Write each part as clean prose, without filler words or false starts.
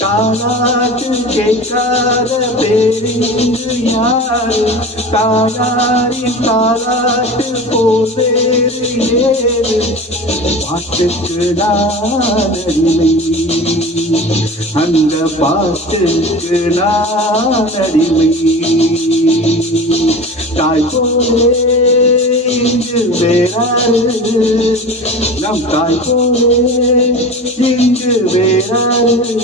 தாலாட்டு கேட்காத பேரிங்கு யாரு? தாயாரின் தாலாட்டு போவேறு ஏறு. பாட்டுக்கு நான் அடிமை, அந்த பாட்டுக்கு நான் அடிமை. தாய் போலே இங்கு வேறாரு, நம் தாய் போலே இங்கு வேறாரு.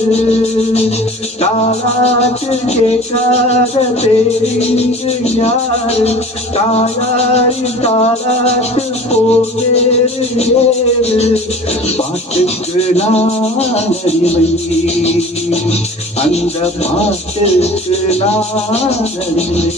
தாலாட்டு கேட்காத பேரிங்கு யாரு? தாயாரின் தாலாட்டு போவேறு ஏறு. பாட்டுக்கு நான் அடிமை, அந்த பாட்டுக்கு நான் அடிமை.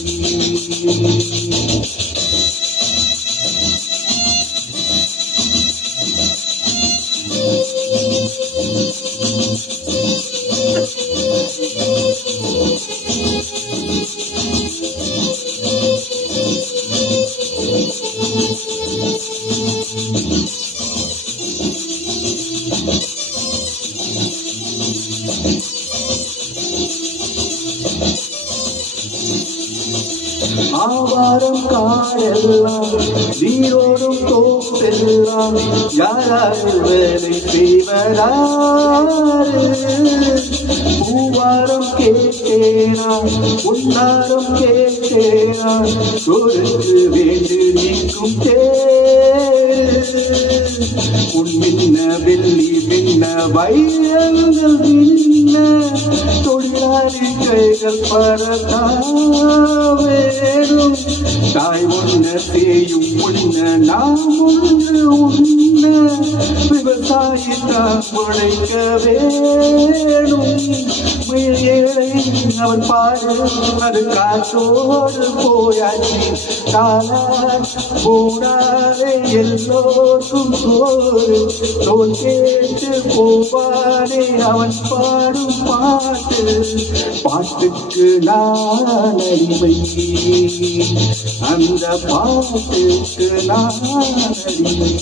ஆவாரம் காடெல்லாம் நீரோடும் தோப்பெல்லாம் யாராரு வேலை செய்வராரு? பூவாரம் கேட்டேனா உன்னாரம் கேட்டேனா? கொடுத்து வேண்டு நீக்கும் உன் மின்ன வெள்ளி பின்ன வைரங்கள் பின்ன தொழிலாளி கைகள் பரதாவேறும். தாய் ஒன்ன செய்யும் உண்ண நாம் ஒன்று உண்ண விவசாயி தான் உழைக்க வேணும். ஏழை அவன் பாடு அது காற்றோடு போயாச்சு. தாலாட்டு போடாதே எல்லோருக்கும் சோறு. தோல் கேட்டு போவானே அவன் பாடும் பாட்டு. பாட்டுக்கு நான் அடிமை, அந்த பாட்டுக்கு நான் அடிமை.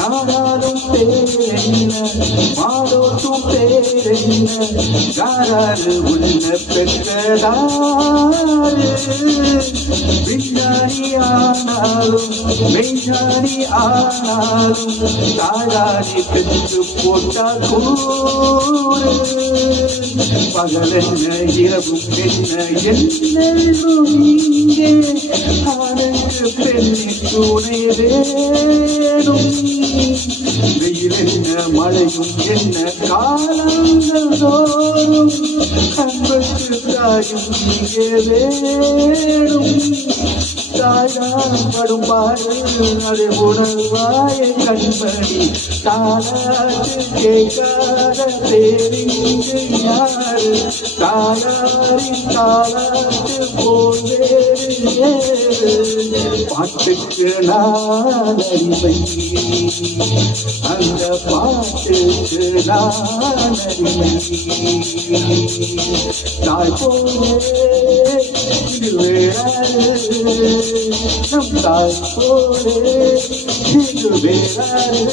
நாடாலும் பேரென்ன மாதோட்டும் பேரென்ன? யாராரு உள்ள பெற்றதாரு? விஞ்ஞானி ஆனாலும் மெய்ஞானி ஆனாலும் தாயாரி பெற்று போட்டால் கூறு. பகலென்ன இரவும் என்ன என்னும் இங்கே ஆணுக்கு பெண்ணின் துணை வேணும். வெயில் என்ன மழையும் என்ன காலங்கள் தோறும் அன்புக்கு தாயும் இங்கே வேணும். தாயார் படும் பாடு அதை உணர்வாய கண்மணி. தாலாட்டு கேட்காத பேரிங்கு யாரு? தாயாரின் தாலாட்டு போவேறு ஏறு. பாட்டுக்கு நான் அடிமை, அந்த பாட்டுக்கு நான் அடிமை. தாய் போலே இது வேறாரு, நம் தாய் போலே இது வேறாரு.